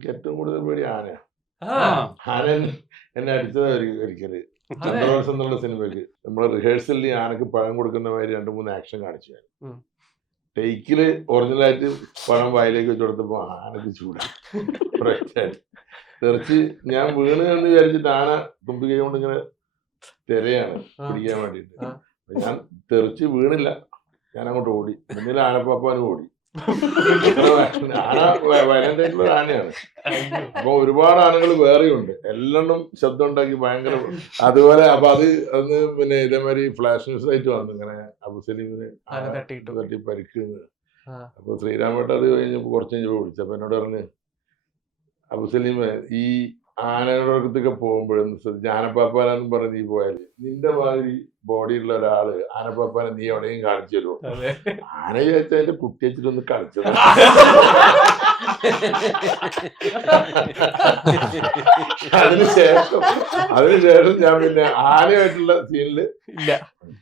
എനിക്ക് ഏറ്റവും കൂടുതൽ പേടി ആനയാണ്. ആന എന്നെ അടിച്ചതാ ഒരിക്കല് ചന്ദ്രവംശം എന്നുള്ള സിനിമയ്ക്ക് നമ്മള് റിഹേഴ്സലിൽ ആനക്ക് പഴം കൊടുക്കുന്ന മാതിരി 2-3 ആക്ഷൻ കാണിച്ചു ഞാൻ. ടേക്കില് ഒറിജിനലായിട്ട് പഴം വായിലേക്ക് വെച്ച് കൊടുത്തപ്പോ ആനക്ക് ചൂടായി തെറിച്ച് ഞാൻ വീണ് എന്ന് വിചാരിച്ചിട്ട് ആന തുമ്പിക്കൈ കൊണ്ട് ഇങ്ങനെ തിരയാണ് പിടിക്കാൻ വേണ്ടിട്ട്. ഞാൻ തെറിച്ച് വീണില്ല, ഞാൻ അങ്ങോട്ട് ഓടി. എന്നിട്ട് ആനപ്പാപ്പാനും ഓടി. ആന വയലന്റ് ആയിട്ടുള്ള ആനയാണ്. അപ്പൊ ഒരുപാട് ആനകൾ വേറെയുണ്ട്, എല്ലാം ശബ്ദം ഉണ്ടാക്കി ഭയങ്കര. അതുപോലെ അപ്പൊ അത് അന്ന് പിന്നെ ഇതേമാതിരി ഫ്ലാഷ് ന്യൂസ് ആയിട്ട് വന്നു ഇങ്ങനെ അബു സലീമിന് തട്ടി പരിക്കുന്നത്. അപ്പൊ ശ്രീരാമേട്ട അത് കഴിഞ്ഞപ്പോ കുറച്ച് കഴിഞ്ഞപ്പോ വിളിച്ചപ്പോ എന്നോട് പറഞ്ഞ്, അബു സലീം ഈ ആനയുടെ അടുത്തൊക്കെ പോകുമ്പോഴും ആനപ്പാപ്പാനെന്നും പറഞ്ഞ് നീ പോയാല് നിന്റെ മാതിരി ബോഡിയുള്ള ഒരാള് ആനപ്പാപ്പാനെ നീ എവിടെയും കാണിച്ചു തരുമോ? ആന ചോദിച്ചാൽ അതിന്റെ കുട്ടി വെച്ചിട്ടൊന്ന് കളിച്ചത്. അതിനുശേഷം ഞാൻ പിന്നെ ആനയായിട്ടുള്ള സീനില് ഇല്ല.